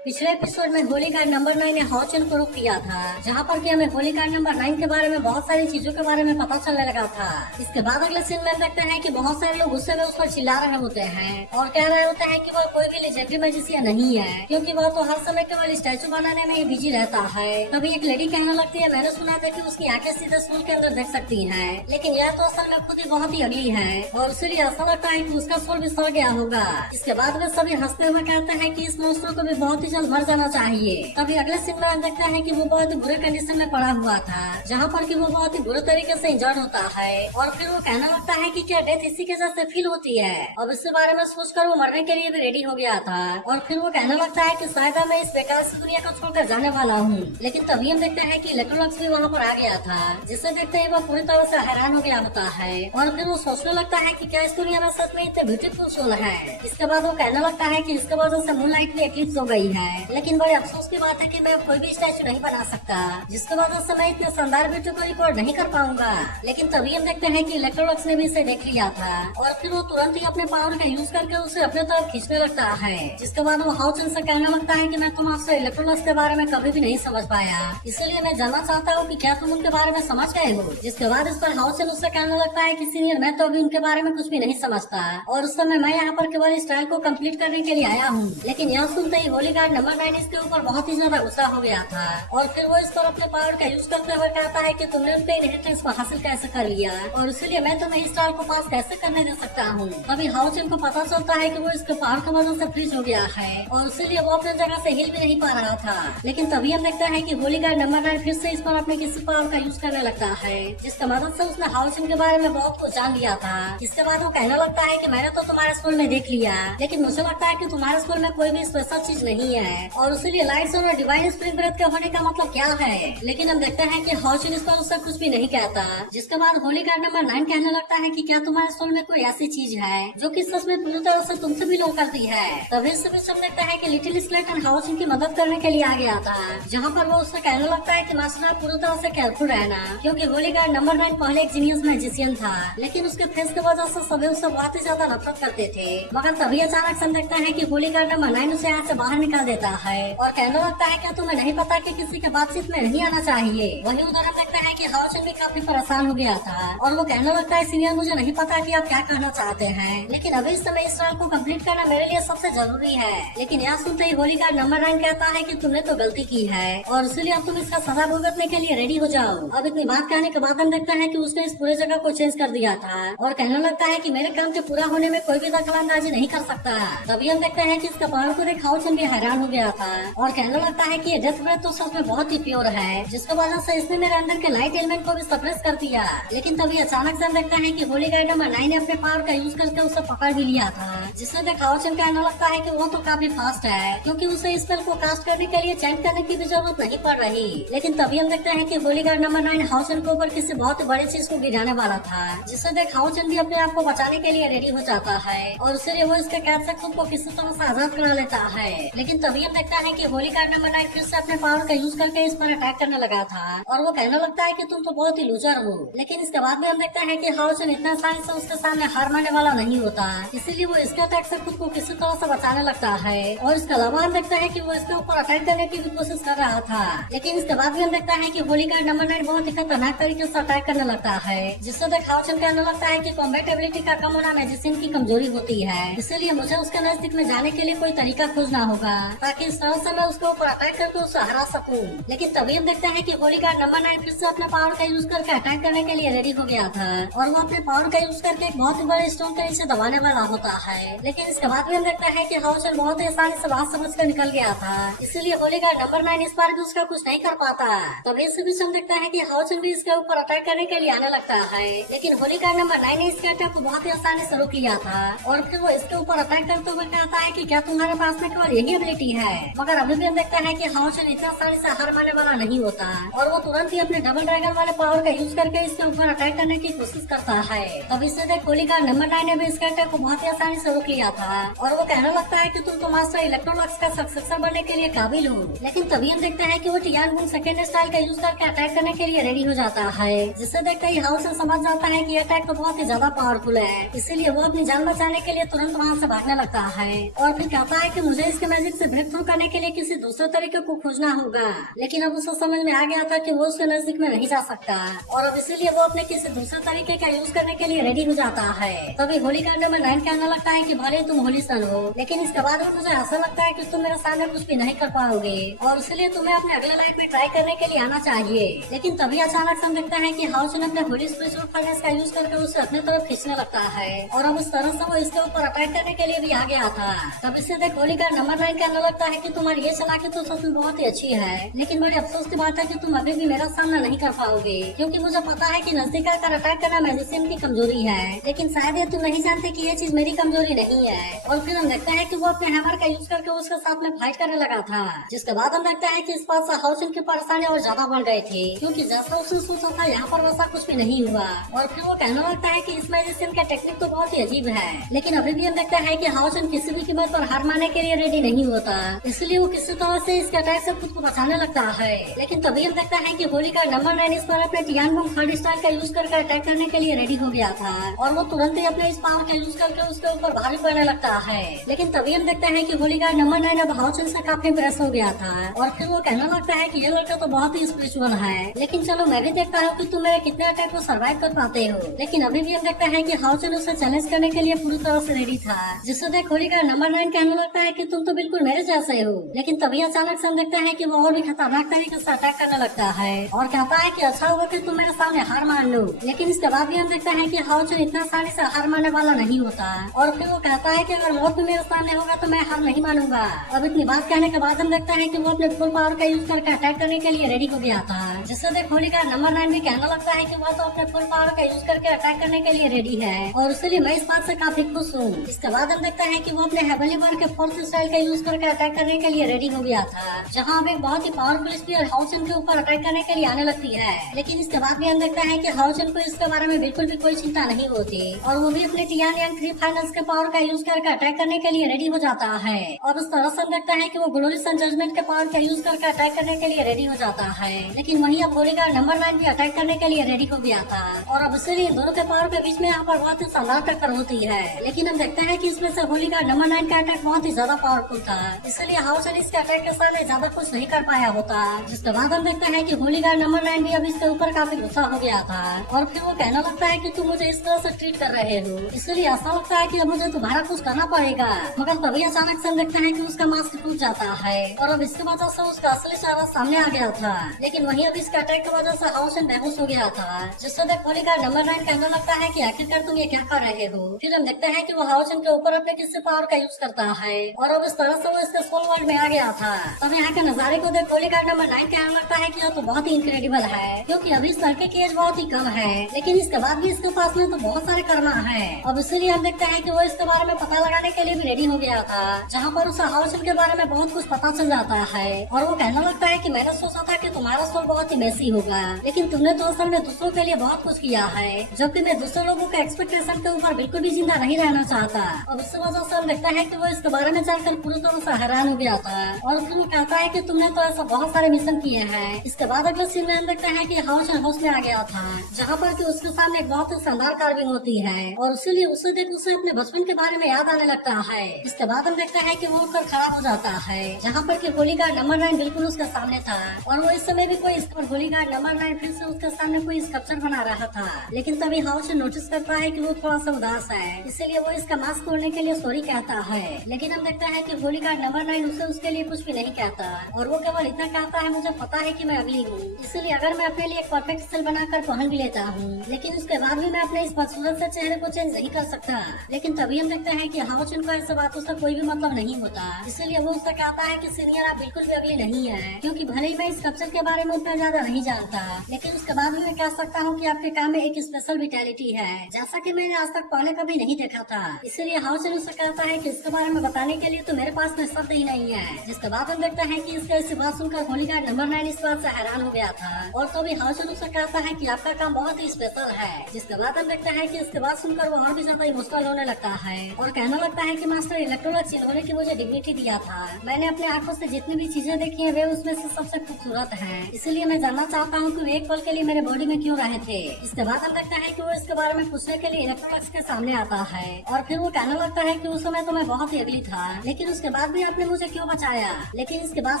पिछले एपिसोड में Holi card number 9 ने हाओचन को रोक दिया था, जहाँ पर कि हमें होली कार्ड नंबर 9 के बारे में बहुत सारी चीजों के बारे में पता चलने लगा था। इसके बाद अगले सीन में देखते हैं कि बहुत सारे लोग गुस्से में उस पर चिल्ला रहे होते हैं और कह रहे होते हैं कि वह कोई भी लेजेंडरी मैजिशियन नहीं है, क्योंकि वह तो हर समय केवल स्टैचू बनाने में ही बिजी रहता है। तभी एक लेडी कहने लगती है, मैंने सुना था कि उसकी आंखें सीधे सूल के अंदर देख सकती है, लेकिन यह तो असल में खुद ही बहुत ही अगली है और इसीलिए ऐसा लगता है कि उसका सोल भी सड़ गया होगा। इसके बाद वे सभी हंसते हुए कहते हैं कि इस मॉन्स्टर को भी बहुत ही जल्द मर जाना चाहिए। तभी अगले सीन में हम देखते हैं कि वो बहुत ही बुरे कंडीशन में पड़ा हुआ था, जहाँ पर कि वो बहुत ही बुरे तरीके से इंजर्ड होता है और फिर वो कहने लगता है कि क्या डेथ इसी के जैसे फील होती है। अब इसके बारे में सोचकर वो मरने के लिए भी रेडी हो गया था और फिर वो कहने लगता है कि शायद मैं इस बेकार सी दुनिया को छोड़कर जाने वाला हूँ। लेकिन तभी हम देखते हैं कि इलेक्ट्रोलक्स भी वहाँ पर आ गया था, जिसे देखते ही वो पूरी तरह से हैरान हो गया होता है और फिर वो सोचने लगता है कि क्या इस दुनिया में सच में इतने ब्यूटीफुल सोल है। इसके बाद वो कहने लगता है कि इसके वजह से मूनलाइट भी एक्लिप्स हो गई है, लेकिन बड़े अफसोस की बात है कि मैं कोई भी स्टैचू नहीं बना सकता, जिसकी वजह से मैं इतने शानदार ब्यूटी को रिकॉर्ड नहीं कर पाऊंगा। लेकिन तभी हम देखते हैं कि इलेक्ट्रोलक्स ने भी इसे देख लिया था और फिर वो तुरंत ही अपने पावर का यूज करके उसे अपने तरफ खींचने लगता है। जिसके बाद वो हाओचन से कहने लगता है कि मैं तुम आपसे इलेक्ट्रोलक्स के बारे में कभी भी नहीं समझ पाया, इसलिए मैं जानना चाहता हूँ कि क्या तुम उनके बारे में समझ गए हो। जिसके बाद इस पर हाओचन उससे कहने लगता है कि सीनियर, मैं तो अभी उनके बारे में कुछ भी नहीं समझता और उस समय मैं यहाँ पर केवल इस ट्रायल को कंप्लीट करने के लिए आया हूँ। लेकिन यह सुनते ही होली कार्ड नंबर 9 इसके ऊपर बहुत ही ज्यादा गुस्सा हो गया था और फिर वो इस पर अपने पावर का यूज करते हुए कहता है कि तुमने उनके इनहेरिटेंस को हासिल कैसे कर लिया और इसलिए मैं तुम्हें इस ट्रायल को पास कैसे करने दे सकता हूँ। तभी हाओचन को पता चलता है कि वो इसके पावर की वजह से फ्रीज हो गया है और इसीलिए वो अपने जगह से हिल भी नहीं पा रहा था। लेकिन तभी हम देखते हैं कि होली कार्ड नंबर 9 फिर से इस पर अपने किसी पावर का यूज करने लगता है, जिसकी मदद से उसने हाओचन के बारे में बहुत कुछ जान लिया था। इसके बाद वो कहने लगता है कि मैंने तो तुम्हारे स्कूल में देख लिया, लेकिन मुझे लगता है कि तुम्हारे स्कूल में कोई भी स्पेशल चीज नहीं है और इसीलिए लाइट्स और डिवाइन स्प्रिंग ब्रेथ के होने का मतलब क्या है। लेकिन हम देखते हैं कि हाओचन इस पर उससे कुछ भी नहीं कहता। जिसके बाद होली कार्ड नंबर 9 कहने लगता है कि क्या तुम्हारे सोल में कोई ऐसी चीज है जो कि सच में पूरी तरह से तुमसे भी लो करती है। तभी से भी हम देखते हैं कि लिटिल स्केलेटन हाओचन की मदद करने के लिए आ गया था, जहाँ पर वो उससे कहने लगता है कि मास्टर आप पूरी तरह से केयरफुल रहना, क्योंकि होली कार्ड नंबर 9 पहले एक जीनियस मैजिशियन था, लेकिन उसके फेस की वजह से सभी उससे बहुत ही ज्यादा नफरत करते थे। मगर तभी अचानक से हम देखते हैं कि होली कार्ड नंबर 9 उसे यहाँ से बाहर निकाल देता है और कहने लगता है क्या तुम्हें नहीं पता कि किसी के बातचीत में नहीं आना चाहिए। वही उधर हम देखते हैं कि हाओचन भी काफी परेशान हो गया था और वो कहने लगता है सीनियर, मुझे नहीं पता कि आप क्या कहना चाहते हैं, लेकिन अभी इस समय इस ट्रायल को कंप्लीट करना मेरे लिए सबसे जरूरी है। लेकिन यहाँ सुनते ही होली कार्ड नंबर 9 कहता है कि तुमने तो गलती की है और इसलिए अब तुम इसका सजा भुगतने के लिए रेडी हो जाओ। अब इतनी बात कहने के बाद हम देखते हैं कि उसने इस पूरे जगह को चेंज कर दिया था और कहने लगता है कि मेरे काम के पूरा होने में कोई भी दखलंदाजी नहीं कर सकता। तभी हम देखते हैं कि इसका पावर को देख हाओचन भी हैरान हो गया था और कहने लगता है कि ये डेथ ब्रेथ तो सच में बहुत ही प्योर है, जिसकी वजह से इसने मेरे अंदर के लाइट एलिमेंट को भी सप्रेस कर दिया। लेकिन तभी अचानक से हम देखते हैं कि होली कार्ड नंबर 9 ने अपने पावर का यूज करके उसे पकड़ भी लिया था, जिससे देख हाओचन कहने लगता है कि वो तो काफी फास्ट है, क्योंकि उसे इस स्पेल को कास्ट करने के लिए चैंट करने की भी जरूरत नहीं पड़ रही। लेकिन तभी हम देखते हैं कि होली कार्ड नंबर 9 हाओचन के ऊपर किसी बहुत बड़ी चीज को गिराने वाला था, जिससे देख हाओचन भी अपने आप को बचाने के लिए रेडी हो जाता है और इसीलिए वो इसके कैद से खुद को किसी तरह से आजाद करा लेता है। लेकिन तभी हम देखते हैं कि होली कार्ड नंबर 9 फिर से अपने पावर का यूज करके इस पर अटैक करने लगा था और वो कहने लगता है कि तुम तो बहुत ही लूजर हो। लेकिन इसके बाद भी हम देखते हैं कि हाओचन इतना आसानी से उसके सामने हार मानने वाला नहीं होता, इसीलिए वो इसके अटैक से खुद को किसी तरह से बचाने लगता है और इसके अलावा हम देखते हैं कि वो इसके ऊपर अटैक करने की भी कोशिश कर रहा था। लेकिन इसके बाद भी हम देखते हैं कि होली कार्ड नंबर 9 बहुत ही खतरनाक तरीके से अटैक करने लगता है, जिससे देख हाओचन कहने लगता है कि कॉम्बैट एबिलिटी का कम होना मैजिशियन की कमजोरी होती है, इसीलिए मुझे उसके नजदीक में जाने के लिए कोई तरीका खोजना होगा ताकि इस तरह से मैं उसके ऊपर अटैक करके उसे हरा सकूं। लेकिन तभी हम देखते हैं कि होली कार्ड नंबर 9 फिर से अपने पावर का यूज करके अटैक करने के लिए रेडी हो गया था और वो अपने पावर का यूज करके एक बहुत ही बड़े स्टोन के नीचे दबाने वाला होता है। लेकिन इसके बाद भी हम देखते हैं कि हाओचन बहुत ही आसानी से बात समझ कर निकल गया था, इसीलिए होली कार्ड नंबर 9 इस बार भी उसका कुछ नहीं कर पाता। तभी इस बीच हम देखते हैं कि हाओचन भी इसके ऊपर अटैक करने के लिए आने लगता है, लेकिन होली कार्ड नंबर 9 ने इसके अटैक को बहुत ही आसानी से रोक लिया था और फिर वो इसके ऊपर अटैक करते हुए कहता है कि क्या तुम्हारे पास में केवल यही एबिलिटी है। मगर अभी भी हम देखते हैं कि हाओचन इतना आसानी से हार मानने वाला नहीं होता और वो तुरंत ही अपने डबल ड्रैगन वाले पावर का यूज करके इसके ऊपर अटैक करने की कोशिश करता है। तब इससे देख होली कार्ड नंबर 9 ने भी इसके अटैक को बहुत ही आसानी से रोक लिया था और वो कहने लगता है कि तुम तो मास्टर इलेक्ट्रोलक्स का सक्सेसर बनने के लिए काबिल हो। लेकिन तभी हम देखते हैं कि वो टियानगुन सेकेंड स्टाइल का यूज करके अटैक करने के लिए रेडी हो जाता है, जिससे देखते ही हाओचन समझ जाता है कि अटैक तो बहुत ही ज्यादा पावरफुल है, इसीलिए वो अपनी जान बचाने के लिए तुरंत वहाँ से भागने लगता है और फिर कहता है कि मुझे इसके मैजिक से ब्रेक थ्रू करने के लिए किसी दूसरे तरीके को खोजना होगा। लेकिन अब उसे समझ में आ गया था कि वो उसके नजदीक में नहीं जा सकता और अब इसीलिए वो अपने किसी दूसरे तरीके का यूज करने के लिए रेडी हो जाता है। तभी होली कांड में 9 कहने लगता है कि भले तुम होली सन हो, लेकिन इसके बाद मुझे ऐसा लगता है कि तुम मेरे सामने कुछ भी नहीं कर पाओगे और इसलिए तुम्हें अपने अगले लाइफ में ट्राई करने के लिए आना चाहिए। लेकिन तभी अचानक से देखता है कि हाउसन अपने होली स्पिरिचुअल फर्नेस का यूज करके उसे अपने तरफ खींचने लगता है और अब उस तरह से वो इसके ऊपर अटैक करने के लिए भी आ गया था। तब इससे देख होली का नंबर 9 कहने लगता है कि तुम्हारी ये चालाकी तो सच में बहुत ही अच्छी है, लेकिन बड़े अफसोस की बात है कि तुम अभी भी मेरा सामना नहीं कर पाओगे, क्योंकि मुझे पता है कि नजदीक आकर अटैक करना मैजिशियन की कमजोरी है, लेकिन शायद ये तुम नहीं जानते कि ये चीज मेरी कमजोरी नहीं है। और फिर हम देखते हैं कि वो अपने हैमर का यूज करके उसके साथ में फाइट करने लगा था, जिसके बाद हम देखते हैं कि इस बात से हाउसन की परेशानी और ज्यादा बढ़ गए थे, क्योंकि जैसा उसने सोचा था यहाँ पर वैसा कुछ भी नहीं हुआ। और फिर वो कहने लगता है कि इस मैजिशियन का टेक्निक तो बहुत ही अजीब है, लेकिन अभी भी हम देखते हैं कि हाउसन किसी भी कीमत पर हार मानने के लिए रेडी नहीं होता, इसलिए वो किसी तरह से इसके अटैक से खुद को बचाने लगता है। लेकिन तभी हम देखते हैं कि होली का नंबर 9 इस पर अपने टियानबम थर्ड स्टाइल का यूज करके अटैक करने के लिए रेडी हो गया था और वो तुरंत ही अपने इस पावर का यूज करके उसके ऊपर भारी पड़ने लगता है। लेकिन तभी हम देखते हैं कि होली का नंबर 9 अब हाउसन से काफी इंप्रेस हो गया था और फिर वो कहने लगता है कि ये लड़का तो बहुत ही स्पिरिचुअल है, लेकिन चलो मैं भी देखता हूँ कि तुम मेरे कितने अटैक को सर्वाइव कर पाते हो। लेकिन अभी भी हम देखते हैं कि हाउसन उसे चैलेंज करने के लिए पूरी तरह से रेडी था, जिससे देख होली का नंबर 9 कहने लगता है कि तुम तो बिल्कुल मेरे जैसे हो। लेकिन तभी अचानक से हम देखते हैं कि वो और भी खतरनाक तरीके से अटैक करने लगता है और कहता है कि अच्छा होगा कि तुम मेरे सामने हार मान लो। लेकिन इसके बाद भी हम देखते हैं कि हाउसन इतना आसानी से हार मानने वाला नहीं होता और फिर वो कहता है कि अगर मौत भी मेरे सामने होगा तो मैं हार नहीं मानूंगा। अब इतनी बात कहने के बाद हम देखते हैं कि वो अपने फुल पावर का यूज करके अटैक करने के लिए रेडी हो गया था, जिससे देख होली का नंबर 9 भी कहने लगता है कि वो तो अपने फुल पावर का यूज करके अटैक करने के लिए रेडी है और इसलिए मैं इस बात से काफी खुश हूँ। इसके बाद हम देखते हैं कि वो अपने हेवनली वन के फोर्थ स्टाइल का यूज करके अटैक करने के लिए रेडी हो गया था, जहाँ अब एक बहुत ही पावरफुल स्पीयर हाउसन के ऊपर अटैक करने के लिए आने लगती है। लेकिन इसके बाद भी हम देखते हैं कि हाउसन को इसके बारे में बिल्कुल भी कोई चिंता नहीं होती और वो भी अपने टियान यान 3 फाइनल्स के पावर का यूज करके अटैक करने के लिए रेडी हो जाता है और उस तरह से हम देखते हैं कि वो ग्लोरियस सन जजमेंट के पावर का यूज करके अटैक करने के लिए रेडी हो जाता है। लेकिन वहीं अब होली का नंबर 9 भी अटैक करने के लिए रेडी हो गया था और अब इसलिए दोनों के पावर के बीच में यहाँ पर बहुत ही शानदार टक्कर होती है। लेकिन हम देखते हैं कि इसमें से होली का नंबर 9 का अटैक बहुत ही ज्यादा पावरफुल था, इसलिए हाउसन इसके अटैक के सामने ज्यादा कुछ नहीं कर पाया होता। जिसके बाद हम देखते हैं कि होली का नंबर 9 भी अब इसके ऊपर काफी गुस्सा हो गया था और फिर वो कहने लगता है कि तुम मुझे इस तरह से ट्रीट कर रहे हो, इसलिए ऐसा लगता है कि अब मुझे तुम्हारा कुछ करना पड़ेगा। मगर तभी अचानक से हम देखते हैं कि उसका मास्क टूट जाता है और अब इसकी वजह से उसका असली चेहरा सामने आ गया था। लेकिन वहीं अब इसके अटैक की वजह से हाउसन बेहोश हो गया था, जिससे देख होली का नंबर 9 कहने लगता है कि आखिरकार तुम ये क्या कर रहे हो। फिर हम देखते हैं कि वो हाउसन के ऊपर अपने किसी पावर का यूज करता है और अब इस तरह से वो इसके सोल वर्ल्ड में आ गया था। तब यहाँ के नजारे को देख होली का नंबर 9 कहने लगता है कि यह तो बहुत ही इनक्रेडिबल है, क्योंकि अभी इस लड़के की एज बहुत ही कम है, लेकिन इसके बाद भी इसके पास में तो बहुत सारे कर्मा है। अब इसीलिए हम देखते हैं कि वो इसके बारे में पता लगाने के लिए भी रेडी हो गया था, जहाँ पर उसे हाउसन के बारे में बहुत कुछ पता चल जाता है और वो कहने लगता है कि मैंने सोचा था कि तुम्हारा सोल बहुत ही मेसी होगा, लेकिन तुमने तो असल में दूसरों के लिए बहुत कुछ किया है, जबकि मैं दूसरे लोगों के एक्सपेक्टेशन के ऊपर बिल्कुल भी जिंदा नहीं रहना चाहता। अब इस वजह से हम देखते हैं कि वो इसके बारे में जानकर पूरी तरह से हैरान हो गया था और फिर वो कहता है कि तुमने तो ऐसा बहुत सारे मिशन किए हैं। इसके बाद अगले सीन में हम देखते हैं कि हाउसन हाउस में आ गया था, जहाँ पर कि उसके सामने एक बहुत ही शानदार कार्विंग होती है और इसीलिए उसे देख उसे अपने बचपन के बारे में याद आने लगता है। इसके बाद हम देखते हैं कि वो उठकर खड़ा हो जाता है, जहाँ पर कि होली का नंबर 9 बिल्कुल उसके सामने था और वो इस समय भी कोई होली का नंबर 9 फिर से उसके सामने कोई स्कल्पचर बना रहा था। लेकिन तभी हाउसन नोटिस करता है कि वो थोड़ा सा उदास है, इसीलिए वो इसका मास्क तोड़ने के लिए सॉरी कहता है। लेकिन हम देखते हैं कि होली का नंबर 9 उसे उसके लिए कुछ भी नहीं कहता और वो केवल इतना कहता है, मुझे पता है कि मैं अगली हूँ, इसलिए अगर मैं अपने लिए एक परफेक्ट स्टाइल बनाकर पहन भी लेता हूँ, लेकिन उसके बाद भी मैं अपने इस बदसूरत से चेहरे को चेंज नहीं कर सकता। लेकिन तभी हम देखते हैं कि हाउसन को ऐसे बातों से कोई भी मतलब नहीं होता, इसलिए वो उससे कहता है कि सीनियर आप बिल्कुल भी अगली नहीं है, क्योंकि भले ही मैं इस कल्चर के बारे में उतना ज्यादा नहीं जानता, लेकिन उसके बाद भी मैं कह सकता हूँ कि आपके काम में एक स्पेशल विटैलिटी है, जैसा कि मैंने आज तक पहले कभी नहीं देखा था। इसीलिए हाउसन उससे कहता है कि इसके बारे में बताने के लिए तो मेरे पास में शब्द ही नहीं है। जिसके बाद हम देखते हैं कि इसका इस बात सुनकर होली का नंबर 9 इस बात से हैरान हो गया था और तो भी हाउसन उससे कहता है कि आपका काम बहुत ही स्पेशल है। जिसके बाद हम देखते हैं कि इसके बाद सुनकर वो और भी ज्यादा इमोशनल होने लगता है और कहने लगता है कि मास्टर इलेक्ट्रोलक्स जिन्होंने की मुझे डिग्निटी दिया था, मैंने अपने आंखों से जितनी भी चीजें देखी है वे उसमें से सबसे खूबसूरत है, इसीलिए मैं मैं जानना चाहता हूँ कि वो एक पल के लिए मेरे बॉडी में क्यों रहे थे। इसके बाद हम देखते हैं कि वो इसके बारे में पूछने के लिए इलेक्ट्रोलक्स के सामने आता है और फिर वो कहने लगता है कि उस समय तो मैं बहुत ही अगली था, लेकिन उसके बाद भी आपने मुझे क्यों बचाया। लेकिन इसके बाद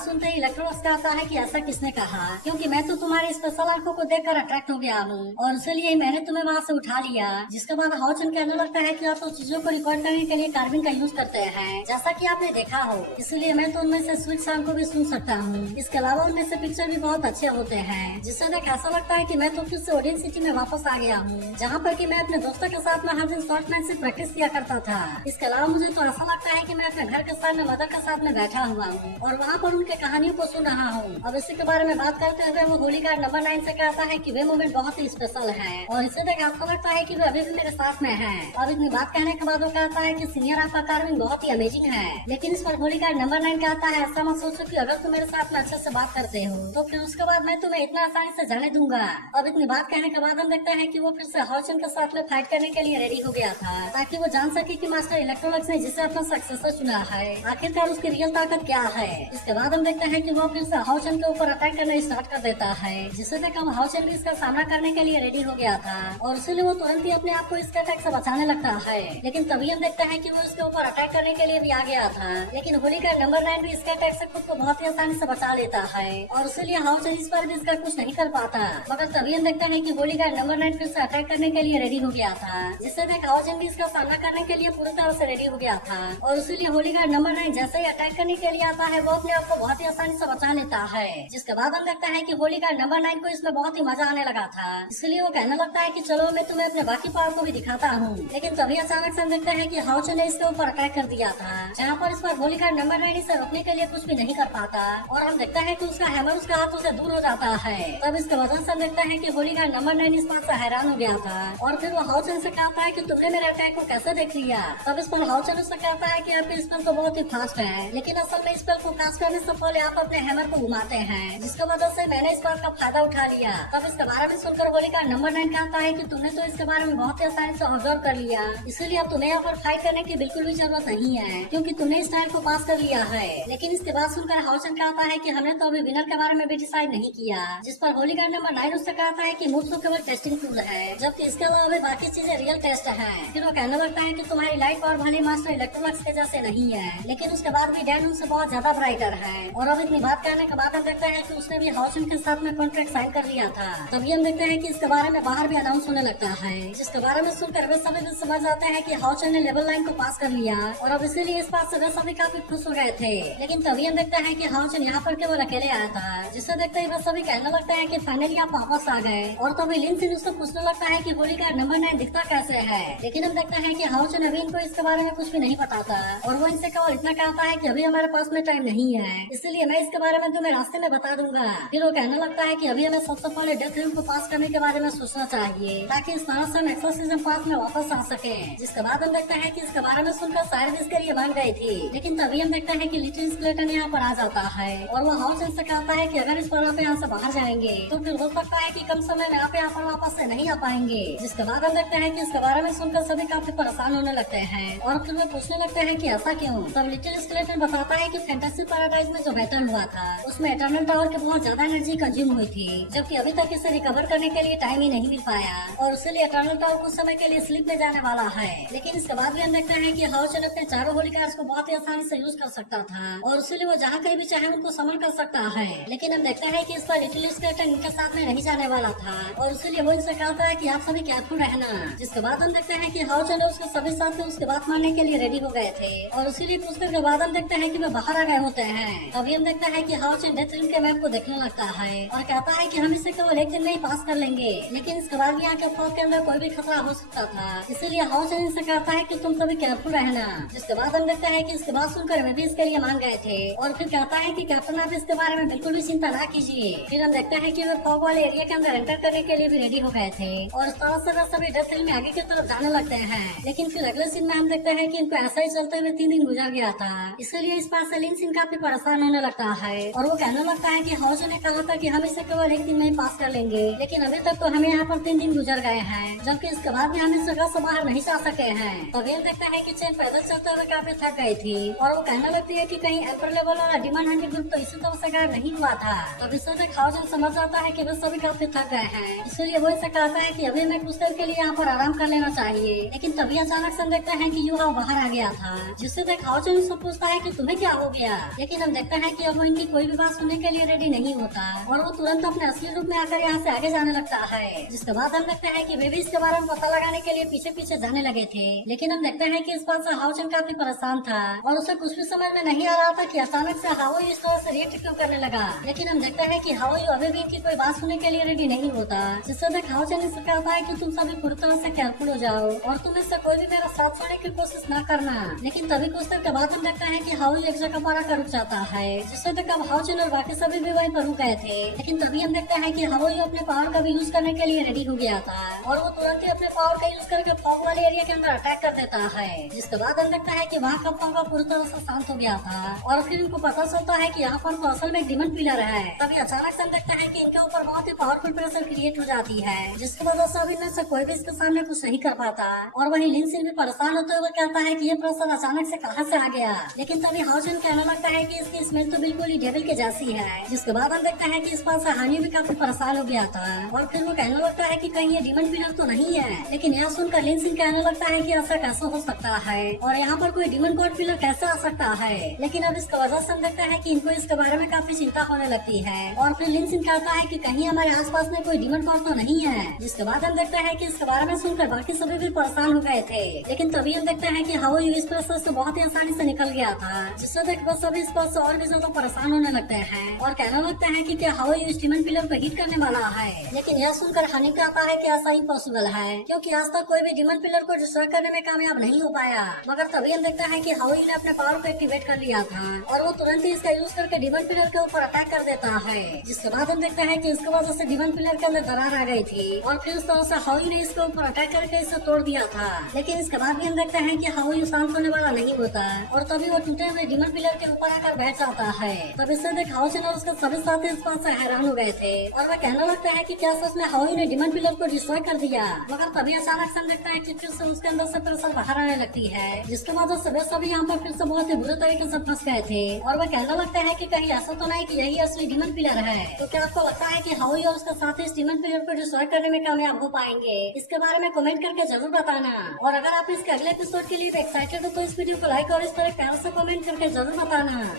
सुनते ही इलेक्ट्रोलक्स कहता है कि ऐसा किसने कहा, क्योंकि मैं तो तुम्हारी स्पेशल आंखों को देखकर अट्रैक्ट हो गया हूँ और इसलिए मैंने तुम्हें वहाँ से उठा लिया। जिसके बाद हाउचन कहने लगता है कि आप तो चीजों को रिकॉर्ड करने के लिए कार्बिन का यूज करते हैं, जैसा कि आपने देखा हो, इसलिए मैं तो उनमें से स्वीट सॉन्ग को भी सुन सकता हूँ। इसके अलावा उनमें से पिक्चर भी बहुत अच्छे होते हैं, जिससे देख ऐसा लगता है कि मैं तो फिर से ओडियन सिटी में वापस आ गया हूँ, जहाँ पर कि मैं अपने दोस्तों के साथ में हर दिन शॉर्ट मैच से प्रैक्टिस किया करता था। इसके अलावा मुझे तो ऐसा लगता है कि मैं अपने घर के सामने मदर के साथ में बैठा हुआ हूँ और वहाँ पर उनके कहानियों को सुन रहा हूँ। अब इसी के बारे में बात करते हुए वो होली कार्ड नंबर 9 से कहता है कि वे मोमेंट बहुत ही स्पेशल है और इसे देख ऐसा लगता है कि वे अभी भी मेरे साथ में है। और इतनी बात कहने के बाद वो कहता है कि सीनियर आपका कार्विंग बहुत ही अमेजिंग है, लेकिन इस पर होली कार्ड नंबर 9 कहता है ऐसा मत सोचो कि अगर तुम मेरे साथ में अच्छे से बात करते हो तो फिर उसके बाद मैं तुम्हें इतना आसानी से जाने दूंगा। अब इतनी बात कहने के बाद हम देखते हैं कि वो फिर से हाउचन के साथ में फाइट करने के लिए रेडी हो गया था, ताकि वो जान सके कि मास्टर इलेक्ट्रोलक्स ने जिसे अपना सक्सेसर चुना है आखिरकार उसकी रियल ताकत क्या है। इसके बाद हम देखते हैं कि वो फिर से हाउचन के ऊपर अटैक करना स्टार्ट कर देता है, जिससे देख अब हाउचन भी इसका सामना करने के लिए रेडी हो गया था और इसलिए वो तुरंत ही अपने आप को इसके अटैक से बचाने लगता है। लेकिन तभी हम देखते हैं कि वो इसके ऊपर अटैक करने के लिए भी आ गया था, लेकिन होली का नंबर 9 भी इसके अटैक से खुद को बहुत ही आसानी से बचा लेता है और इसलिए हाउचन इस पर भी इसका कुछ नहीं कर पाता। मगर तभी हम देखते हैं कि होली का नंबर 9 फिर से अटैक करने के लिए रेडी हो गया था, जिससे देख हाउचन भी इसका सामना करने के लिए पूरी तरह से रेडी हो गया था और इसीलिए होली का नंबर 9 जैसे ही अटैक करने के लिए आता है वो अपने आप को बहुत ही आसानी से बचा लेता है। जिसके बाद हम देखते हैं कि होली का नंबर 9 को इसमें बहुत ही मजा आने लगा था, इसलिए वो कहने लगता है कि चलो मैं तुम्हें अपने बाकी पावर को भी दिखाता हूँ। लेकिन तभी अचानक से हम देखते हैं कि हाउचन ने इसके ऊपर अटैक कर दिया था, जहाँ पर इस पर होली का नंबर 9 इसे रोकने के लिए कुछ भी नहीं कर पाता और हम देखते हैं कि उसका हैमर उसके हाथों से दूर हो जाता है। तब इसके वजह से हम देखते हैं कि होली का नंबर 9 इस बात से हैरान हो गया था और फिर वो हाउचन से कहता है कि तुमने मेरे अटैक को कैसे देख लिया। तब इस पर हाउचन उससे कहता है कि आपके स्पेल तो बहुत ही फास्ट है, लेकिन असल में स्पेल को कास्ट करने से पहले आप अपने हैमर को घुमाते हैं, जिसकी वजह से मैंने इस बात का फायदा उठा लिया। तब इसके बारे में सुनकर होली का नंबर 9 कहता है कि तुमने तो इसके बारे में बहुत ही आसानी से ऑब्जर्व कर लिया, इसीलिए अब तुम्हें यहाँ पर फाइट करने की बिल्कुल भी जरूरत नहीं है, क्योंकि तुमने इस टाइल को पास कर लिया है। लेकिन इसके बाद सुनकर हाउचन कहता है कि हमने तो अभी विनर के बारे में भी डिसाइड नहीं किया। जिस पर होली का नंबर 9 उससे कहता है कि मूव तो केवल टेस्टिंग टूल है, जबकि इसके अलावा भी बाकी चीजें रियल टेस्ट है। फिर वो कहने लगता है कि तुम्हारी लाइट पावर भले मास्टर इलेक्ट्रोलक्स के जैसे नहीं है, लेकिन उसके बाद भी डैन उनसे बहुत ज्यादा ब्राइटर है। और अब इतनी बात कहने के बाद हम देखते हैं कि उसने भी हाउचन के साथ में कॉन्ट्रैक्ट साइन कर लिया था। तभी हम देखते हैं कि इसके बारे में बाहर भी अनाउंस होने लगता है, जिसके बारे में सुनकर वे सभी भी समझ जाते हैं कि हाउचन ने लेवल 9 को पास कर लिया और अब इसीलिए इस बात से वे सभी काफी खुश हो गए थे। लेकिन तभी हम देखते हैं कि हाउचन यहाँ पर केवल अकेले आया था, जिससे देखते ही वे सभी कहने लगते हैं कि फाइनली आप वापस आ गए। और तभी लिन सिन उससे पूछने लगता है कि होली का नंबर 9 दिखता कैसे है। लेकिन हम देखते हैं कि हाउचन अभी इनको इसके बारे में कुछ भी नहीं पता था और वो इनसे केवल इतना कहता है कि अभी हमारे पास में टाइम नहीं है, इसलिए मैं इसके बारे में तुम्हें रास्ते में बता दूंगा। फिर वो कहने लगता है कि अभी हमें सबसे पहले डेथ रूम को पास करने के बारे में सोचना चाहिए, ताकि इस तरह से हम एक्सोर्सिज्म पास में वापस आ सके। जिसके बाद हम देखते हैं कि इसके बारे में सुनकर शायद इसके लिए मान गई थी, लेकिन तभी हम देखते हैं कि लिटिल स्केलेटन यहाँ पर आ जाता है और वो हाउचन से कहता है कि अगर इस पर आप यहाँ से बाहर जाएंगे तो फिर हो सकता है कि कम समय में आप यहाँ पर वापस से नहीं आ पाएंगे। जिसके बाद हम देखते हैं कि इसके बारे में सुनकर सभी काफी परेशान होने लगते हैं और फिर वो पूछने लगते हैं कि ऐसा क्यों। तब लिटिल स्केलेटन बताता है कि फैंटेसी पैराडाइज में जो बैटल हुआ था उसमें इटर्नल टावर की बहुत ज्यादा एनर्जी कंज्यूम हुई थी, जबकि अभी तक इसे रिकवर करने के लिए टाइम ही नहीं मिल पाया और उसके इटर्नल टावर कुछ समय के लिए स्लिप में जाने वाला है। लेकिन इसके बाद भी हम देखते हैं कि हाउचन अपने चारों होली कार्ड्स को बहुत ही आसानी से यूज कर सकता था और इसलिए वो जहाँ कहीं भी चाहे उनको समन कर सकता है। लेकिन हम देखते हैं कि इस पर लिटिल स्केलेटन इनके साथ में नहीं जाने वाला था और इसलिए वो इनसे कहता है कि आप सभी केयरफुल रहना। जिसके बाद हम देखते हैं कि हाउचन उसके सभी साथी उसके बात मानने के लिए रेडी हो गए थे और इसीलिए पूछने के बाद हम देखते हैं कि वे बाहर आ गए होते हैं। तभी हम देखते हैं कि हाउचन डेथ रिंग के मैप को देखने लगता है और कहता है कि हम इसे केवल एक दिन में ही पास कर लेंगे, लेकिन इसके बाद भी यहाँ के फॉग के अंदर कोई भी खतरा हो सकता था, इसीलिए हाउचन इनसे कहता है कि तुम सभी केयरफुल रहना। जिसके बाद हम देखते हैं कि इसके बाद सुनकर वे भी इसके लिए मान गए थे और फिर कहता है कि कैप्टन आप इसके बारे में बिल्कुल भी चिंता ना कीजिए। फिर हम देखते हैं कि वे फॉग वाले एरिया के अंदर एंटर करने के लिए भी रेडी हो गए थे और इस तरह से वे सभी डेथ हिल में आगे की तरफ जाने लगते हैं। लेकिन फिर अगले सीन में हम देखते हैं कि इनको ऐसा ही चलते हुए 3 दिन गुजर गया था, इसलिए इस बात से लिन सिन काफी परेशान होने लगता है और वो कहने लगता है कि हाउचन ने कहा था कि हम इसे केवल एक दिन में ही पास कर लेंगे, लेकिन अभी तक तो हमें यहाँ पर 3 दिन गुजर गए हैं, जबकि इसके बाद भी हम इस जगह से बाहर नहीं जा सके हैं। तभी हम देखते हैं कि चेन पैदल चलते हुए काफी थक गई थी और वो कहने लगती है कि कहीं एम्पर लेवल वाला डिमांड हंड्रेड ग्रुप तो इसी तरह से गायब नहीं हुआ था। तब इससे तक हाउजन समझ जाता है कि वे सभी काफी थक गए हैं, इसलिए वो इसे कहता है कि अभी मैं कुछ देर के लिए यहाँ पर आराम कर लेना चाहिए। लेकिन तभी अचानक से हम देखते हैं कि युवा बाहर आ गया था, जिससे देख हाउजन उससे पूछता है कि तुम्हें क्या हो गया। लेकिन हम देखते हैं कि अब वो इनकी कोई भी बात सुनने के लिए रेडी नहीं होता और वो तुरंत अपने असली रूप में आकर यहाँ से आगे जाने लगता है। जिसके बाद हम देखते हैं कि वे भी इसके बारे में पता लगाने के लिए पीछे पीछे जाने लगे थे। लेकिन हम देखते हैं कि इस बात से हाउजन काफी परेशान था और उसे कुछ भी समझ में नहीं आ रहा था कि अचानक से हाओ इस तरह से रिएक्ट क्यों करने लगा। लेकिन हम देखते हैं कि हाओ अभी भी इनकी कोई बात सुनने के लिए रेडी नहीं होता, जिससे देख हाउजन इससे कहता है कि तुम सभी पूरी तरह से केयरफुल हो जाओ और तुम इससे कोई भी मेरा साथ छोड़ने की कोशिश न करना। लेकिन तभी कुछ देर के बाद हम देखते हैं कि हाओ एक जगह पर आकर रुक जाता है, जिससे देख अब हाउजन और बाकी सभी भी वहीं पर रुक गए थे। लेकिन तभी हम देखते हैं कि हाओ अपने पावर का भी यूज करने के लिए रेडी हो गया था और वो तुरंत ही अपने पावर का यूज करके फॉग वाले एरिया के अंदर अटैक कर देता है। जिसके बाद हम देखते हैं कि वहाँ का फॉग पूरी तरह से शांत हो गया था और फिर इनको पता चलता है कि यहाँ पर तो असल में डिमन पिलर है। तभी अचानक से हम देखते हैं कि इनके ऊपर बहुत ही पावरफुल प्रेशर क्रिएट हो जाती है, जिसकी वजह से अभी इनमें से कोई भी इसके सामने कुछ नहीं कर पाता। और वहीं लिनसिन भी परेशान होते हुए कहता है कि ये प्रेशर अचानक से कहाँ से आ गया। लेकिन तभी हाउजन कहने लगता है कि इसकी स्मेल तो बिल्कुल ही डेविल के जैसी है। जिसके बाद हम देखते हैं कि इस बात से हानि भी काफी परेशान हो गया था और फिर वो कहने लगता है कि कहीं ये डिमन पिलर तो नहीं है। लेकिन यह सुनकर लिनसिन कहने लगता है कि ऐसा कैसे हो सकता है और यहाँ पर कोई डिमन गॉड पिलर कैसे आ सकता है। लेकिन अब इसकी वजह से हम देखते हैं कि इनको इसके बारे में काफी चिंता होने लगती है और फिर लिनसिन कहता है कि कहीं हमारे आसपास में कोई डिमन गॉड तो नहीं है। जिसके बाद हम देखते हैं कि इसके बारे में सुनकर बाकी सभी भी परेशान हो गए थे। लेकिन तभी हम देखते हैं कि हाओ इस प्रेशर से बहुत ही आसानी से निकल गया था, जिससे देख बस सभी इस बात से और भी ज्यादा परेशान होने लगते हैं और कहने लगते हैं कि क्या हाओ इस डिमन पिलर को हिट करने वाला है। लेकिन यह सुनकर हनी कहता है कि ऐसा इम्पॉसिबल है, क्योंकि आज तक कोई भी डिमन पिलर को डिस्ट्रॉय करने में कामयाब नहीं हो पाया। मगर तभी हम देखते हैं कि हाओ ने अपने पावर को एक्टिवेट कर लिया था और वो तुरंत ही इसका यूज करके डिमन पिलर के ऊपर अटैक कर देता है। जिसके बाद हम देखते हैं कि इसकी वजह से डिमन पिलर के अंदर दरार आ गई थी और फिर उस तरह से हाओ ने इसके ऊपर अटैक करके इसे तोड़ दिया था। लेकिन इसके बाद भी हम देखते हैं कि हाओ शांत होने वाला नहीं होता और तभी वो टूटे हुए डिमन पिलर के ऊपर आकर बैठ जाता है। तब इससे देख हाओ और उसके सभी साथी इस बात से हैरान हो गए थे और वह कहने लगते हैं कि क्या सच में हाओ ने डिमन पिलर को डिस्ट्रॉय कर दिया। मगर तभी अचानक से हम देखते हैं कि फिर से उसके अंदर से प्रेशर बाहर आने लगती है, जिसके बाद सभी यहाँ पर फिर से बहुत ही बुरे तरीके से फंस गए थे और वह कहने लगते हैं कि कहीं ऐसा तो नहीं कि यही असली डिमन पिलर है। तो क्या आपको लगता है कि हाओ और उसके साथी इस डिमन पिलर को डिस्ट्रॉय करने में कामयाब हो पाएंगे? इसके बारे में कमेंट करके जरूर बताना। और अगर आप इसके अगले एपिसोड के लिए एक्साइटेड हो तो इस वीडियो को लाइक और इस तरह प्यार से कमेंट करके जरूर बताना।